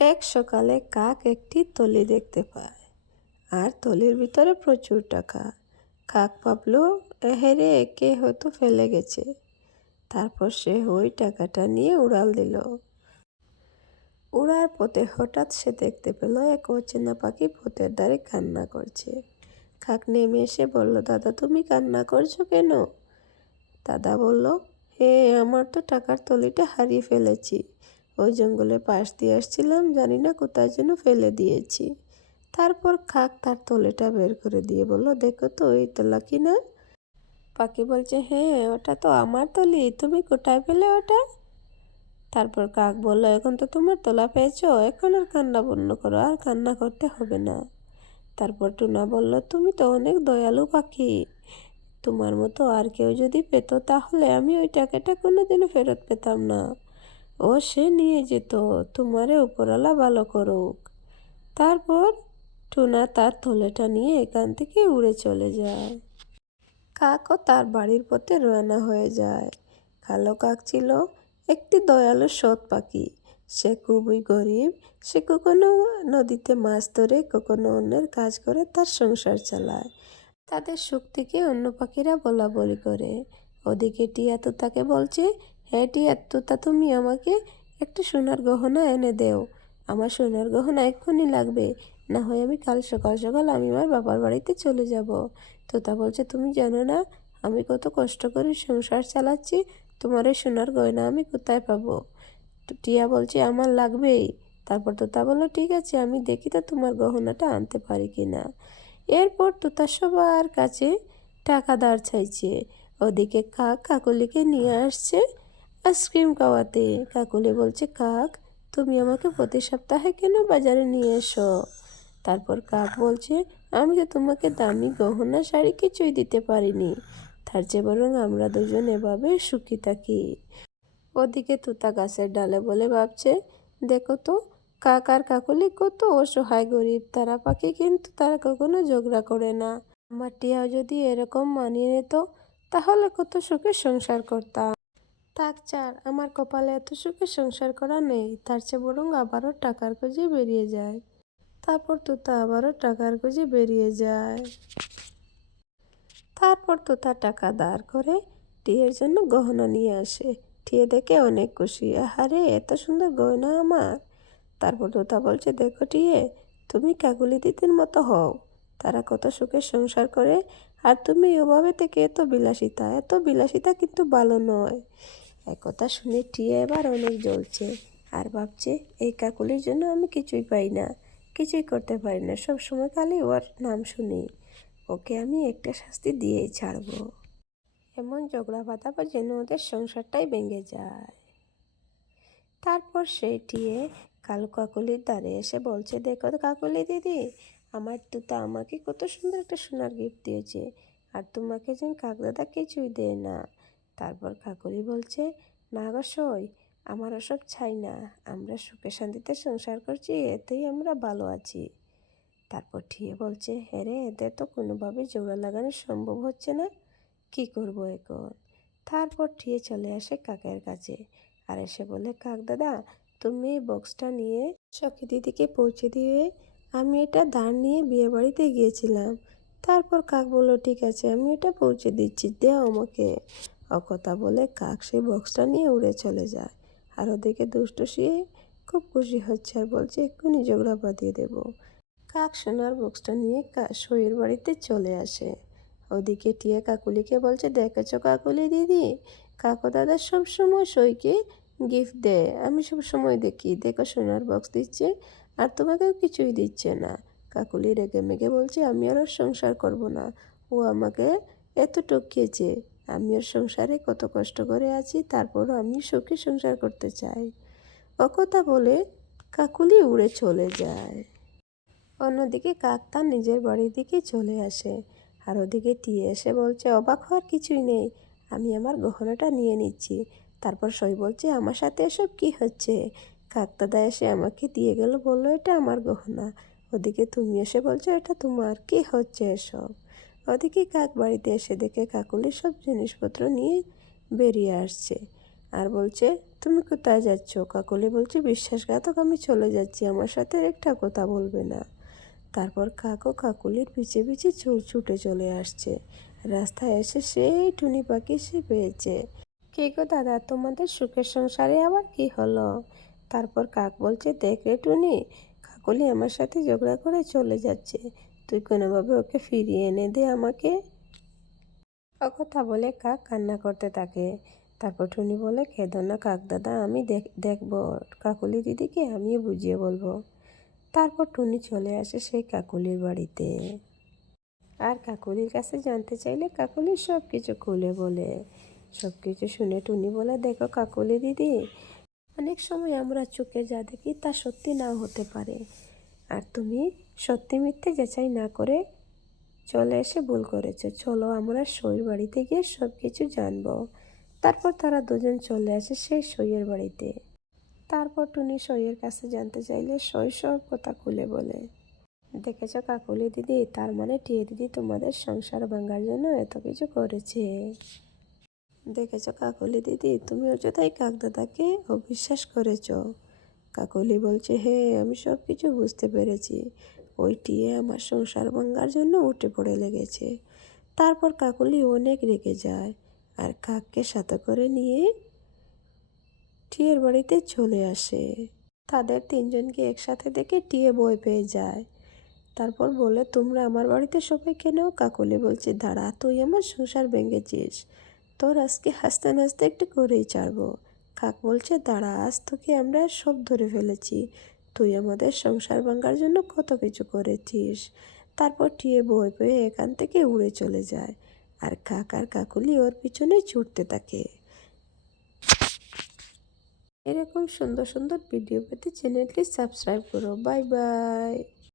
এক সকালে কাক একটি তলি দেখতে পায়, আর তলির ভিতরে প্রচুর টাকা। কাক ভাবলো, এহেরে একে হয়তো ফেলে গেছে। তারপর সে ওই টাকাটা নিয়ে উড়াল দিল। উড়ার পথে হঠাৎ সে দেখতে পেল, এক অচেনা পাখি পথের ধারে কান্না করছে। কাক নেমে এসে বলল, দাদা, তুমি কান্না করছ কেন? দাদা বলল, হে, আমার তো টাকার তলিটা হারিয়ে ফেলেছি। জঙ্গলের পাশ দিয়ে আসছিলাম, জানি না কোথায় যেন ফেলে দিয়েছি। তারপর কাক তার থলেটা বের করে দিয়ে বলল, দেখো তো ওই তোলা কি না? পাখি বলছে হ্যাঁ ওটা তো আমার তলি, তুমি কোথায় পেলে ওটা? তারপর কাক বলল, এখন তো তোমার তোলা পেয়েছ, এখন আর কান্না বন্ধ করো, আর কান্না করতে হবে না। তারপর টুনা বলল, তুমি তো অনেক দয়ালু পাখি, তোমার মতো আর কেউ যদি পেতো তাহলে আমি ওই টাকাটা কোনোদিনও ফেরত পেতাম না। ও সে নিয়ে যেত, তোমারে উপরওয়ালা ভালো করুক। তারপর টুনা তার থলেটা নিয়ে এখান থেকে উড়ে চলে যায়। কাকও তার বাড়ির পথে রওনা হয়ে যায়। কালো কাক ছিল একটি দয়ালু সৎ পাখি। সে খুবই গরিব, সে কখনো নদীতে মাছ ধরে, কখনো অন্যের কাজ করে তার সংসার চালায়। তাদের থেকে অন্য পাখিরা বলা বলি করে। ওদিকে টিয়া তো তাকে বলছে হ্যাঁ টিয়া তুতা তুমি আমাকে একটা সোনার গহনা এনে দেও। আমার সোনার গহনা এক্ষুনি লাগবে। না হয় আমি কাল সকাল সকাল আমি আমার বাবার বাড়িতে চলে যাব। তোতা বলছে, তুমি জানো না, আমি কত কষ্ট করে সংসার চালাচ্ছি, তোমার এই সোনার গয়না আমি কোথায় পাবো? তো টিয়া বলছে, আমার লাগবেই। তারপর তোতা বলল, ঠিক আছে, আমি দেখি তো তোমার গহনাটা আনতে পারি কি না এরপর তোতা সবার কাছে টাকা ধার চাইছে। ওদিকে কাক কাকলিকে নিয়ে আসছে। আইসক্রিম খাওয়াতে। কাকলি বলছে, কাক, তুমি আমাকে প্রতি সপ্তাহে কেন বাজারে নিয়ে এসো? তারপর কাক বলছে, আমি তো তোমাকে দামি গহনা, শাড়ি কিছুই দিতে পারিনি। তার চেয়ে বরং আমরা দুজন এভাবে সুখী থাকি। ওদিকে তুতা গাছের ডালে বলে ভাবছে, দেখো তো, কাক আর কাকলি কত অসহায় গরিব, তারা পাখি কিন্তু তারা কখনো ঝগড়া করে না। আমার টিয়াও যদি এরকম মানিয়ে নিত, তাহলে কত সুখে সংসার করতাম। থাক চার। আমার কপালে এত সুখে সংসার করা নেই, তার চেয়ে বরং আবারও টাকার খোঁজে বেরিয়ে যায়। তারপর তোতা আবারও টাকার খোঁজে বেরিয়ে যায়। তারপর তোতা টাকা দাঁড় করে টিয়ের জন্য গহনা নিয়ে আসে। টিয়ে দেখে অনেক খুশি, আহারে, এত সুন্দর গয়না আমার। তারপর তোতা বলছে, দেখো টিয়ে, তুমি কাকুলি দিদির মতো হও। তারা কত সুখে সংসার করে, আর তুমি ওভাবে থেকে এত বিলাসিতা। এত বিলাসিতা কিন্তু ভালো নয়। একথা শুনে টিয়ে এবার অনেক জ্বলছে আর ভাবছে, এই কাকুলির জন্য আমি কিছুই পাই না, কিছুই করতে পারি না, সব সময় খালি ওর নাম শুনি, ওকে আমি একটা শাস্তি দিয়েই ছাড়বো। এমন ঝগড়া বাঁধাবো যেন ওদের সংসারটাই ভেঙে যায়। তারপর সে টিয়ে কালো কাকুলির দ্বারে এসে বলছে, দেখো তো কাকুলি দিদি, আমার তুতা আমাকে কত সুন্দর একটা সোনার গিফট দিয়েছে, আর তোমাকে যেন কাকদাদা কিছুই দেয় না। তারপর কাকুলি বলছে, না গো সই, আমার ওসব ছাই না, আমরা সুখে শান্তিতে সংসার করছি, এতেই আমরা ভালো আছি। তারপর ঠিয়ে বলছে হ্যাঁ এদের তো কোনোভাবে জোড়া লাগানো সম্ভব হচ্ছে না, কি করব এখন? তারপর ঠিয়ে চলে আসে কাকের কাছে, আর এসে বলে, কাক দাদা, তুমি এই বক্সটা নিয়ে সখী দিদিকে পৌঁছে দিয়ে আমি এটা দাঁড় নিয়ে বিয়ে বাড়িতে গিয়েছিলাম। তারপর কাক বলল, ঠিক আছে, আমি এটা পৌঁছে দিচ্ছি, দেও আমাকে। অকথা বলে কাক সেই বক্সটা নিয়ে উড়ে চলে যায়। আর ওদিকে দুষ্ট শুয়ে খুব খুশি হচ্ছে আর বলছে, এক্ষুনি ঝগড়া বাঁধিয়ে দেবো। কাক সোনার বক্সটা নিয়ে সইয়ের বাড়িতে চলে আসে। ওদিকে টিয়া কাকুলিকে বলছে, দেখেছ কাকুলি দিদি? কাকু দাদা সবসময় সইকে গিফট দেয়। আমি সব সময় দেখি। দেখো সোনার বক্স দিচ্ছে আর তোমাকেও কিছুই দিচ্ছে না। কাকুলি রেগে মেগে বলছে, আমি আর সংসার করব না। ও আমাকে এত টকিয়েছে আমি ওর সংসারে কত কষ্ট করে আছি, তারপরও আমি সুখে সংসার করতে চাই। অকথা বলে কাকুলি উড়ে চলে যায়। অন্যদিকে কাক তার নিজের বাড়ির দিকে চলে আসে। আর ওদিকে টিয়ে এসে বলছে, অবাক হওয়ার কিছুই নেই, আমি আমার গহনাটা নিয়ে নিচ্ছি। তারপর সই বলছে, আমার সাথে এসব কি হচ্ছে? কাকদাদা এসে আমাকে দিয়ে গেল, বলল, এটা আমার গহনা। ওদিকে তুমি এসে বলছো, এটা তোমার, কি হচ্ছে এসব? ওদিকে কাক বাড়িতে এসে দেখে কাকুলি সব জিনিসপত্র নিয়ে বেরিয়ে আসছে। আর বলছে, তুমি কোথায় যাচ্ছ? কাকলি বলছে, বিশ্বাসঘাতক, আমি চলে যাচ্ছি। আমার সাথে একটা কথা বলবে না। তারপর কাকও কাকুলির পিছে পিছে ছুটে চলে আসছে। রাস্তায় এসে সেই টুনি পাখি সে পেয়েছে। কে গো দাদা, তোমাদের সুখের সংসারে আবার কি হলো? তারপর কাক বলছে, দেখ রে টুনি, কাকলি আমার সাথে ঝগড়া করে চলে যাচ্ছে। তুই কোনোভাবে ওকে ফিরিয়ে এনে দে আমাকে। ও কথা বলে কাক কান্না করতে থাকে। তারপর টুনি বলে কেঁদো না কাক দাদা, আমি দেখ, দেখব। কাকুলি দিদিকে আমিও বুঝিয়ে বলব। তারপর টুনি চলে আসে সেই কাকুলির বাড়িতে। আর কাকুলির কাছে জানতে চাইলে কাকুলি সব কিছু খুলে বলে। সব কিছু শুনে টুনি বলে, দেখো কাকুলি দিদি, অনেক সময় আমরা চোখে যা দেখি তা সত্যি নাও হতে পারে। আর তুমি সত্যি মিথ্যে যাচাই না করে চলে এসে ভুল করেছ। চলো আমরা সইয়ের বাড়িতে গিয়ে সব কিছু জানব। তারপর তারা দুজন চলে আসে সেই সইয়ের বাড়িতে। তারপর টুনি সইয়ের কাছে জানতে চাইলে সই সব কথা খুলে বলে। দেখেছ কাকুলি দিদি, তার মানে টিয়ে দিদি তোমাদের সংসার ভাঙার জন্য এত কিছু করেছে। দেখেছ কাকুলি দিদি, তুমি অযথাই কাকদাদাকে অবিশ্বাস করেছ। কাকুলি বলছে, হে, আমি সব কিছু বুঝতে পেরেছি। ওই টিয়ে আমার সংসার ভাঙার জন্য উঠে পড়ে লেগেছে। তারপর কাকলি অনেক রেগে যায় আর কাককে সাথে করে নিয়ে টিয়ের বাড়িতে চলে আসে। তাদের তিনজনকে একসাথে দেখে টিয়ে বই পেয়ে যায়। তারপর বলে, তোমরা আমার বাড়িতে সবাই কেন? কাকলি বলছে, দাঁড়া, তুই আমার সংসার ভেঙেছিস। তোর আজকে হাসতে নাচতে একটু করেই ছাড়বো। কাক বলছে, দাঁড়া, আজ তোকে আমরা সব ধরে ফেলেছি। তুই আমাদের সংসার ভাঙার জন্য কত কিছু করেছিস। তারপর টিয়ে বই পেয়ে এখান থেকে উড়ে চলে যায়। আর কাক আর কাকুলি ওর পিছনে ছুটতে থাকে। এরকম সুন্দর সুন্দর ভিডিও পেতে চ্যানেলটি সাবস্ক্রাইব করো। Bye bye